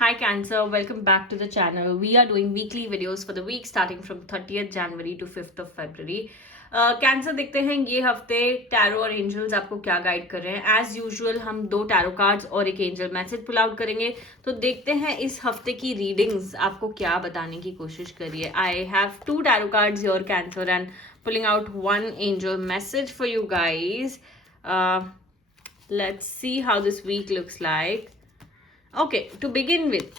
Hi Cancer, welcome back to the channel. We are doing weekly videos for the week starting from 30th January to 5th of February. Cancer देखते हैं ये हफ्ते tarot और angels आपको क्या guide कर रहे हैं. एज यूजुअल हम दो टैरो कार्ड्स और एक एंजल मैसेज पुल आउट करेंगे. तो देखते हैं इस हफ्ते की रीडिंग्स आपको क्या बताने की कोशिश करिए. I have two tarot cards your Cancer and pulling out one angel message for you guys. Let's see how this week looks like. Okay, to begin with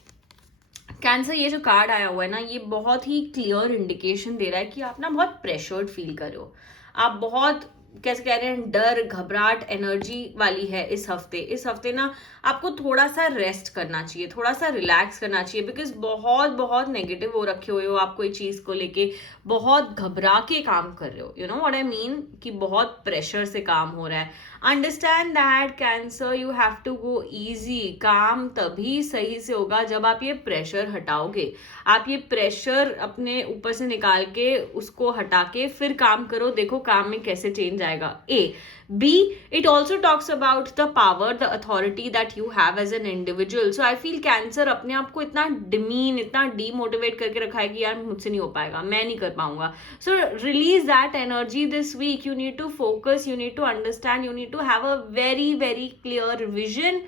Cancer, ये जो कार्ड आया हुआ है ना, ये बहुत ही क्लियर इंडिकेशन दे रहा है कि आप ना बहुत प्रेशर्ड फील कर रहे हो. आप बहुत कैसे कह रहे हैं, डर घबराहट एनर्जी वाली है इस हफ्ते ना आपको थोड़ा सा रेस्ट करना चाहिए, थोड़ा सा रिलैक्स करना चाहिए. बिकॉज बहुत बहुत नेगेटिव हो रखे हुए हो आप कोई चीज को लेके, बहुत घबरा के काम कर रहे हो. You know what I mean, कि बहुत प्रेशर से काम हो रहा है. Understand that Cancer, you have to go easy. काम तभी सही से होगा जब आप ये प्रेशर हटाओगे. आप ये प्रेशर अपने ऊपर से निकाल के उसको हटा के फिर काम करो. देखो काम में कैसे चेंज आएगा. A B, it also talks about the power, the authority that you have as an individual. So I feel cancer अपने आप को इतना डिमीन, इतना डीमोटिवेट करके रखा है कि यार मुझसे नहीं हो पाएगा, मैं नहीं कर पाऊंगा. So release that energy this week. You need to focus, you need to understand, you need to have a very very clear vision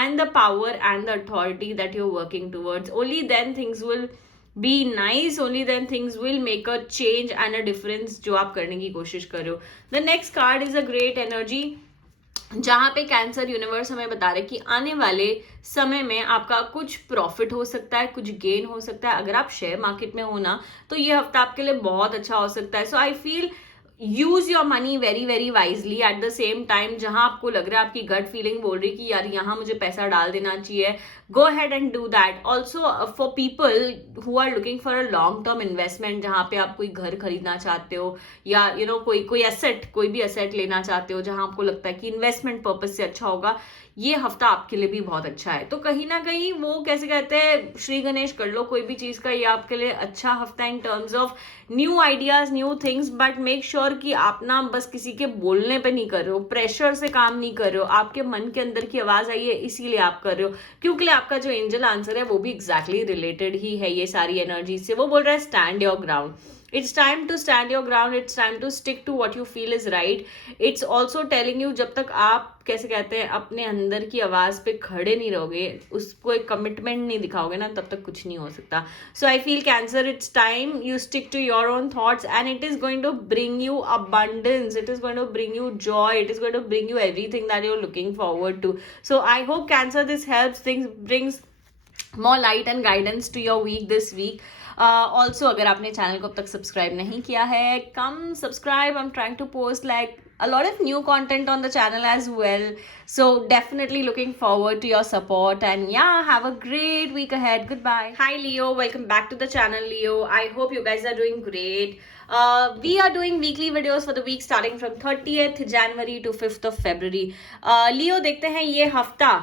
and the power and the authority that you're working towards. Only then things will be nice, only then things will make a change and a difference जो आप करने की कोशिश कर रहे हो. The next card is a great energy, जहां पे कैंसर यूनिवर्स हमें बता रहे कि आने वाले समय में आपका कुछ प्रॉफिट हो सकता है, कुछ गेन हो सकता है. अगर आप शेयर मार्केट में हो ना, तो ये हफ्ता आपके लिए बहुत अच्छा हो सकता है. So I feel use your money very very wisely. At the same time जहां आपको लग रहा है, आपकी गट फीलिंग बोल रही कि यार यहाँ मुझे पैसा डाल देना चाहिए, go ahead and do that. Also for people who are looking for a long term investment, जहाँ पे आप कोई घर खरीदना चाहते हो या you know कोई एसेट, कोई भी एसेट लेना चाहते हो जहाँ आपको लगता है कि इन्वेस्टमेंट पर्पज से अच्छा होगा, ये हफ्ता आपके लिए भी बहुत अच्छा है. तो कहीं ना कहीं वो कैसे कहते हैं, श्री गणेश कर लो कोई भी चीज का, ये आपके लिए अच्छा हफ्ता in terms of new ideas, new things. But make sure कि आप ना बस किसी के बोलने पे नहीं कर रहे हो, प्रेशर से काम नहीं कर रहे हो. आपके मन के अंदर की आवाज आई है इसीलिए आप कर रहे हो, क्योंकि आपका जो एंजल आंसर है वो भी एग्जैक्टली रिलेटेड ही है ये सारी एनर्जी से. वो बोल रहा है stand your ground. It's time to stand your ground. It's time to stick to what you feel is right. It's also telling you जब तक आप कैसे कहते हैं अपने अंदर की आवाज पे खड़े नहीं रहोगे, उसको एक कमिटमेंट नहीं दिखाओगे ना, तब तक कुछ नहीं हो सकता. So I feel Cancer, it's time you stick to your own thoughts and it is going to bring you abundance. It is going to bring you joy. It is going to bring you everything that you're looking forward to. So I hope Cancer this helps, things brings more light and guidance to your week this week. Also अगर आपने channel को अब तक subscribe नहीं किया है, come subscribe. I am trying to post like a lot of new content on the channel as well, so definitely looking forward to your support. And yeah, have a great week ahead. Goodbye. Hi Leo, welcome back to the channel. Leo, I hope you guys are doing great. We are doing weekly videos for the week starting from 30th January to 5th of February. Leo, देखते हैं ये हफ्ता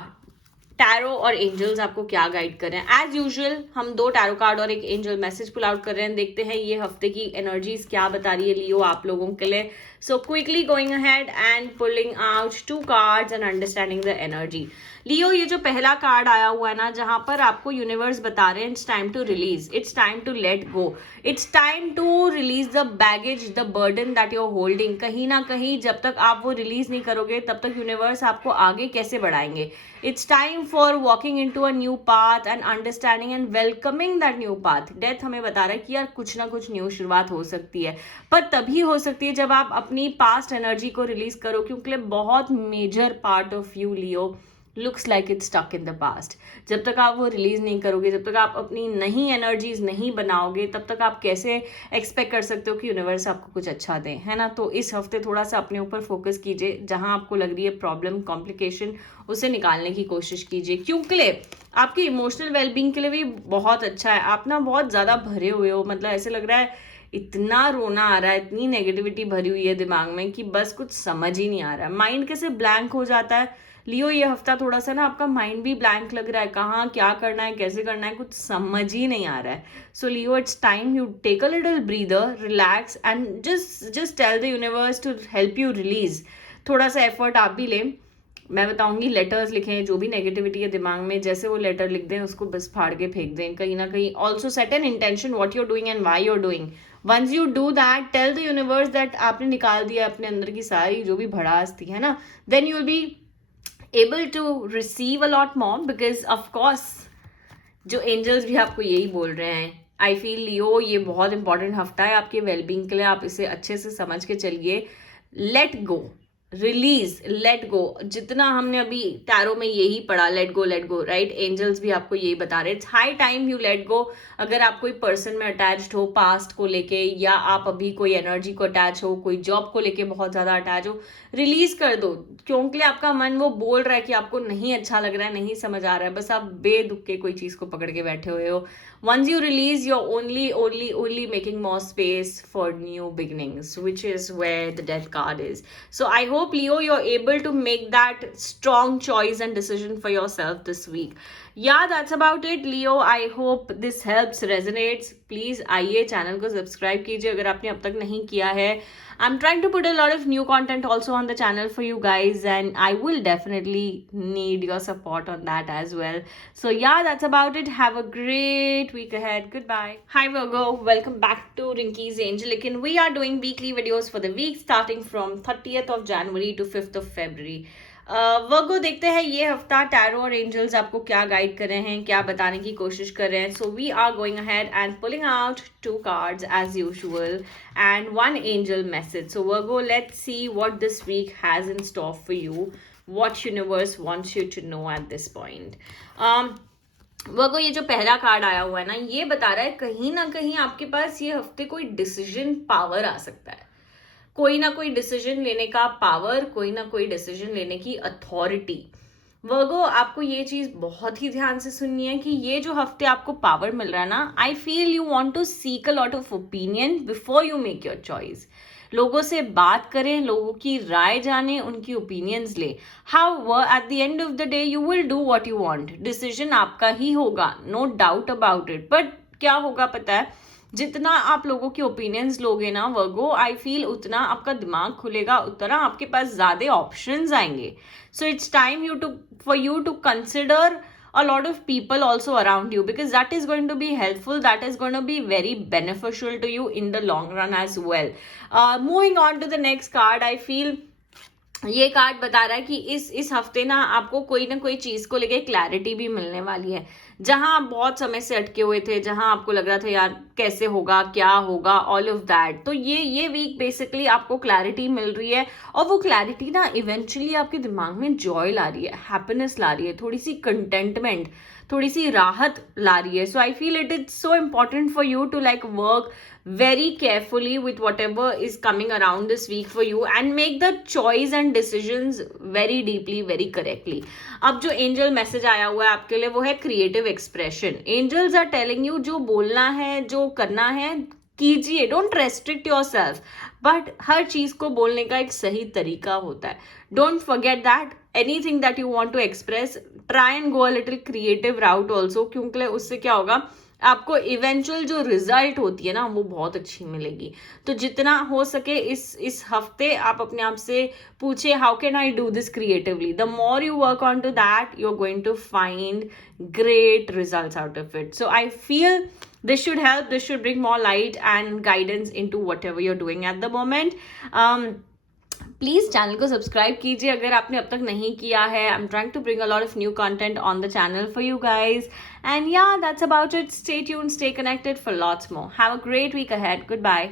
tarot और angels आपको क्या guide कर रहे हैं. एज यूजुअल हम दो टैरो कार्ड और एक एंजल मैसेज पुल आउट कर रहे हैं. देखते हैं ये हफ्ते की एनर्जीज क्या बता रही है लियो आप लोगों के लिए. So quickly going ahead and pulling out two cards and understanding the energy. Leo, ये जो पहला कार्ड आया हुआ है ना, जहां पर आपको यूनिवर्स बता रहे हैं it's time to release, it's time to let go, it's time to release the baggage, the burden that you are holding. कहीं ना कहीं जब तक आप वो रिलीज नहीं करोगे तब तक यूनिवर्स आपको आगे कैसे बढ़ाएंगे. It's time for walking into a new path and understanding and welcoming that new path. Death हमें बता रहा है कि यार कुछ ना कुछ न्यू शुरुआत हो सकती है, पर तभी हो सकती है जब आप अपनी पास्ट एनर्जी को रिलीज करो, क्योंकि बहुत major part of you Leo looks like it stuck in the past. जब तक आप वो रिलीज नहीं करोगे, जब तक आप अपनी नई एनर्जीज नहीं बनाओगे, तब तक आप कैसे एक्सपेक्ट कर सकते हो कि यूनिवर्स आपको कुछ अच्छा दे, है ना. तो इस हफ्ते थोड़ा सा अपने ऊपर फोकस कीजिए, जहां आपको लग रही है प्रॉब्लम, कॉम्प्लिकेशन, उसे निकालने की कोशिश कीजिए, क्योंकि आपकी इमोशनल वेलबींग के लिए भी बहुत अच्छा है. आप ना बहुत ज़्यादा भरे हुए हो, मतलब ऐसे लग रहा है इतना रोना आ रहा है, इतनी नेगेटिविटी भरी हुई है दिमाग में कि बस कुछ समझ ही नहीं आ रहा है. माइंड कैसे ब्लैंक हो जाता है लियो, ये हफ्ता थोड़ा सा ना आपका माइंड भी ब्लैंक लग रहा है, कहाँ क्या करना है, कैसे करना है, कुछ समझ ही नहीं आ रहा है. So Leo, it's time you take a little breather, relax and just tell the universe to help you release. थोड़ा सा एफर्ट आप भी लें, मैं बताऊंगी लेटर्स लिखें, जो भी नेगेटिविटी है दिमाग में, जैसे वो लेटर लिख दें उसको बस फाड़ के फेंक दें कहीं ना कहीं. Also set an intention what you are doing and why you are doing. Once you do that, tell the universe that आपने निकाल दिया अपने अंदर की सारी जो भी भड़ास थी, है ना, then you will be able to receive a lot more. Because of course जो एंजल्स भी आपको यही बोल रहे हैं. आई फील लियो, ये बहुत इंपॉर्टेंट हफ्ता है आपके वेलबींग के लिए. आप इसे अच्छे से समझ के चलिए. Let go, release, let go. जितना हमने अभी टैरो में यही पढ़ा, लेट गो, राइट. एंजल्स भी आपको यही बता रहे. It's high time you let go. अगर आप कोई पर्सन में अटैच्ड हो पास्ट को लेके, या आप अभी कोई एनर्जी को अटैच हो, कोई जॉब को लेके बहुत ज्यादा अटैच हो, रिलीज कर दो. क्योंकि आपका मन वो बोल रहा है कि आपको नहीं अच्छा लग रहा है, नहीं समझ आ रहा है, बस आप बेदुख के कोई चीज को पकड़ के बैठे हुए हो. Once you release, you're only making more space for new beginnings, which is where the death card is. So I hope, Leo, you're able to make that strong choice and decision for yourself this week. Yeah, that's about it, Leo. I hope this helps, resonates. Please आइए channel को subscribe कीजिए अगर आपने अब तक नहीं किया है. I'm trying to put a lot of new content also on the channel for you guys, and I will definitely need your support on that as well. So yeah, that's about it. Have a great week ahead. Goodbye. Hi Virgo, welcome back to Rinky's Angelic, and we are doing weekly videos for the week starting from 30th of January to 5th of February. वर्गो, देखते हैं ये हफ्ता tarot और angels आपको क्या guide कर रहे हैं, क्या बताने की कोशिश कर रहे हैं. So we are going ahead and pulling out 2 cards as usual and 1 angel message. So Virgo, let's see what this week has in store for you, what universe wants you to know at this point. वर्गो, ये जो पहला card आया हुआ है ना, ये बता रहा है कहीं ना कहीं आपके पास ये हफ्ते कोई डिसीजन पावर आ सकता है. कोई ना कोई डिसीजन लेने का पावर, कोई ना कोई डिसीजन लेने की अथॉरिटी. वर्गो, आपको ये चीज बहुत ही ध्यान से सुननी है कि ये जो हफ्ते आपको पावर मिल रहा है ना, I feel you want to seek a lot of opinion before you make your choice. लोगों से बात करें, लोगों की राय जाने, उनकी ओपिनियंस ले. How at the end of the day you will do what you want. Decision आपका ही होगा, no doubt about it. But क्या होगा पता है, जितना आप लोगों की ओपिनियंस लोगे ना वर्गो, आई फील उतना आपका दिमाग खुलेगा, उतना आपके पास ज्यादा ऑप्शंस आएंगे. So it's time for you to consider a lot of people also around you, because that is going to be helpful, that is going to be very beneficial to you in the long run as well. Moving on to the next card, I feel ये card बता रहा है कि इस हफ्ते ना आपको कोई ना कोई चीज को लेके क्लैरिटी भी मिलने वाली है. जहां आप बहुत समय से अटके हुए थे, जहां आपको लग रहा था यार कैसे होगा, क्या होगा, ऑल ऑफ दैट, तो ये वीक बेसिकली आपको क्लैरिटी मिल रही है. और वो क्लैरिटी ना इवेंचुअली आपके दिमाग में जॉय ला रही है, हैप्पीनेस ला रही है, थोड़ी सी कंटेंटमेंट, थोड़ी सी राहत ला रही है. So I feel it is so important for you to like work very carefully with whatever is coming around this week for you and make the choice and decisions very deeply, very correctly. अब जो angel message आया हुआ है आपके लिए वो है creative expression. Angels are telling you जो बोलना है, जो करना है कीजिए, don't restrict yourself. But हर चीज को बोलने का एक सही तरीका होता है. Don't forget that anything that you want to express, try and go a little creative route also, क्योंकि उससे क्या होगा, आपको इवेंचुअल जो रिजल्ट होती है ना वो बहुत अच्छी मिलेगी. तो जितना हो सके इस हफ्ते आप अपने आप से पूछे, how can I do this creatively. The more you work on to that, you are going to find great results out of it. So I feel this should help, this should bring more light and guidance into whatever you're doing at the moment. Please channel को subscribe कीजिए अगर आपने अब तक नहीं किया है. I am trying to bring a lot of new content on the channel for you guys. And yeah, that's about it. Stay tuned, stay connected for lots more. Have a great week ahead. Goodbye.